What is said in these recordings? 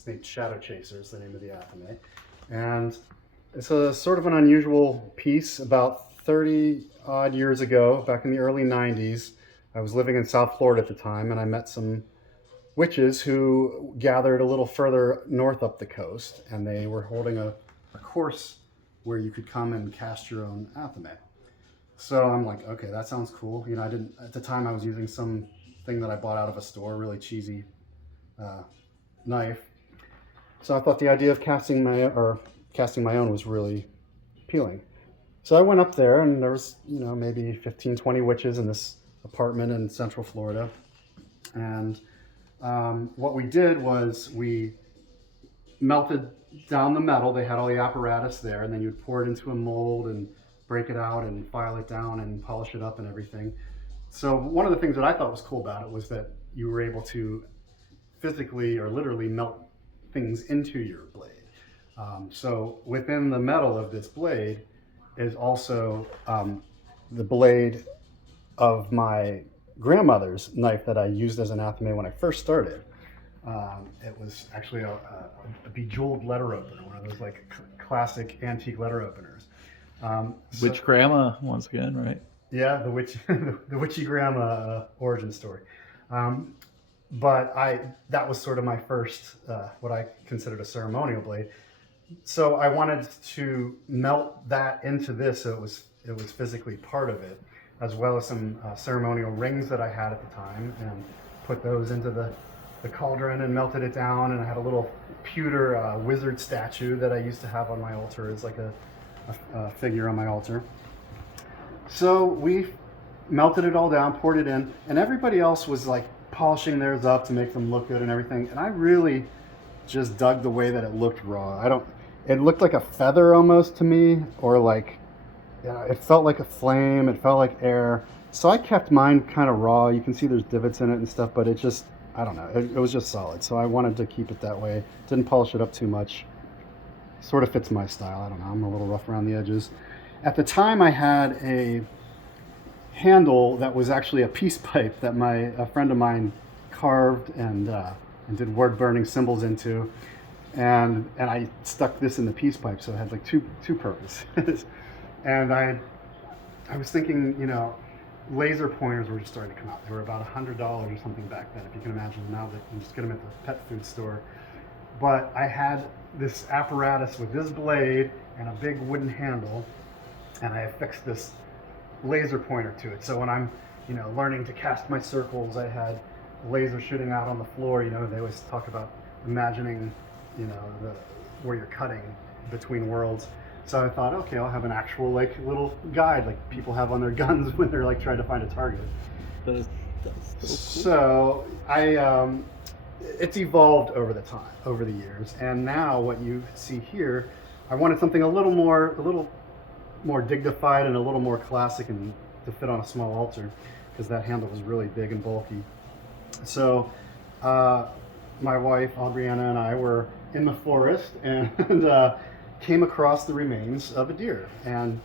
It's named Shadowchaser is the name of the Athame. And it's a sort of an unusual piece. About 30 odd years ago, back in the early 90s, I was living in South Florida at the time, and I met some witches who gathered a little further north up the coast, and they were holding a course where you could come and cast your own Athame. So I'm like, okay, that sounds cool. You know, I didn't, at the time I was using some thing that I bought out of a store, really cheesy knife. So I thought the idea of casting my own was really appealing. So I went up there, and there was, you know, maybe 15, 20 witches in this apartment in Central Florida. And what we did was we melted down the metal. They had all the apparatus there, and then you'd pour it into a mold and break it out and file it down and polish it up and everything. So one of the things that I thought was cool about it was that you were able to physically or literally melt things into your blade. So within the metal of this blade is also the blade of my grandmother's knife that I used as an Athame when I first started. It was actually a bejeweled letter opener, one of those like classic antique letter openers. Which grandma, once again, right? Yeah, the witchy grandma origin story. But that was sort of my first, what I considered a ceremonial blade. So I wanted to melt that into this so it was physically part of it, as well as some ceremonial rings that I had at the time, and put those into the cauldron and melted it down. And I had a little pewter wizard statue that I used to have on my altar as like a figure on my altar. So we melted it all down, poured it in, and everybody else was like polishing theirs up to make them look good and everything. And I really just dug the way that it looked raw. It looked like a feather almost to me, or like, you know, it felt like a flame, it felt like air. So I kept mine kind of raw. You can see there's divots in it and stuff, but it just, I don't know, it was just solid. So I wanted to keep it that way. Didn't polish it up too much. Sort of fits my style. I don't know, I'm a little rough around the edges. At the time I had a handle that was actually a peace pipe that a friend of mine carved and did word burning symbols into. And I stuck this in the peace pipe, so it had like two purposes. And I was thinking, you know, laser pointers were just starting to come out. They were about $100 or something back then, if you can imagine. Now that you just get them at the pet food store. But I had this apparatus with this blade and a big wooden handle, and I affixed this laser pointer to it. So when I'm, you know, learning to cast my circles, I had laser shooting out on the floor. You know, they always talk about imagining, you know, where you're cutting between worlds. So I thought, okay, I'll have an actual like little guide like people have on their guns when they're like trying to find a target. That's so cool. It's evolved over the years, and now what you see here, I wanted something a little more dignified and a little more classic and to fit on a small altar, because that handle was really big and bulky. So my wife Aubrianna and I were in the forest and came across the remains of a deer. And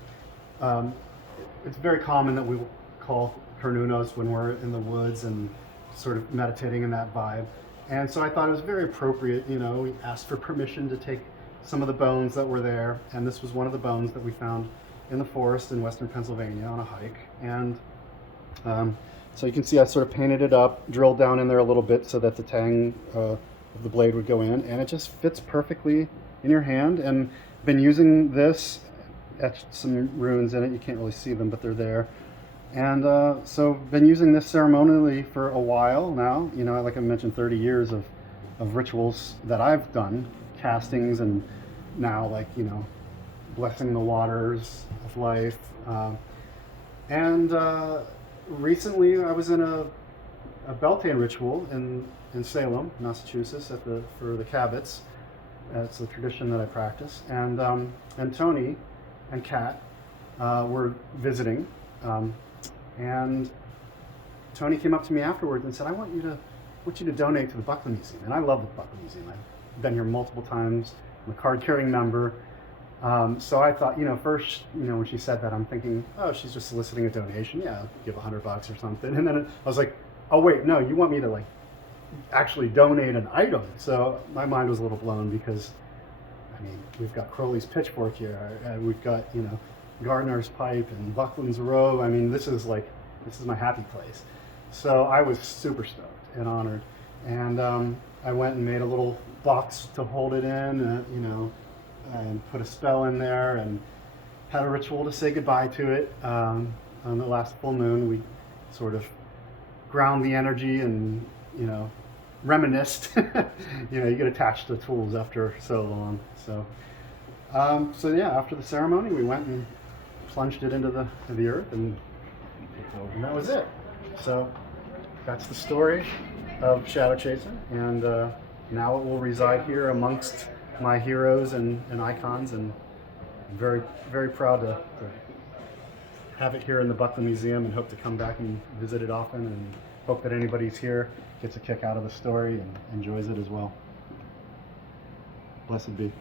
it's very common that we call Carnunos when we're in the woods and sort of meditating in that vibe. And so I thought it was very appropriate, you know, we asked for permission to take some of the bones that were there, and this was one of the bones that we found in the forest in western Pennsylvania on a hike. And so you can see I sort of painted it up, drilled down in there a little bit so that the tang of the blade would go in, and it just fits perfectly in your hand. And been using this, etched some runes in it, you can't really see them, but they're there. And so been using this ceremonially for a while now, you know, like I mentioned, 30 years of rituals that I've done, castings, and now, like, you know, blessing the waters of life. And recently I was in a Beltane ritual in Salem, Massachusetts, for the Cabots. It's a tradition that I practice. And Tony and Kat were visiting. And Tony came up to me afterwards and said, I want you to donate to the Buckland Museum. And I love the Buckland Museum. I've been here multiple times. I'm a card-carrying member. So I thought, you know, first, you know, when she said that, I'm thinking, oh, she's just soliciting a donation. Yeah, I'll give $100 or something. And then I was like, oh, wait, no, you want me to, like, actually donate an item. So my mind was a little blown because, I mean, we've got Crowley's pitchfork here. We've got, you know, Gardner's pipe and Buckland's robe. I mean, this is my happy place. So I was super stoked and honored. And I went and made a little box to hold it in, you know, and put a spell in there and had a ritual to say goodbye to it. On the last full moon, we sort of ground the energy and, you know, reminisced. You know, you get attached to tools after so long. So, so yeah, after the ceremony, we went and plunged it into the earth, and that was it. So that's the story of Shadowchaser, and now it will reside here amongst my heroes and icons, and I'm very, very proud to have it here in the Buckland Museum, and hope to come back and visit it often, and hope that anybody who's here gets a kick out of the story and enjoys it as well. Blessed be.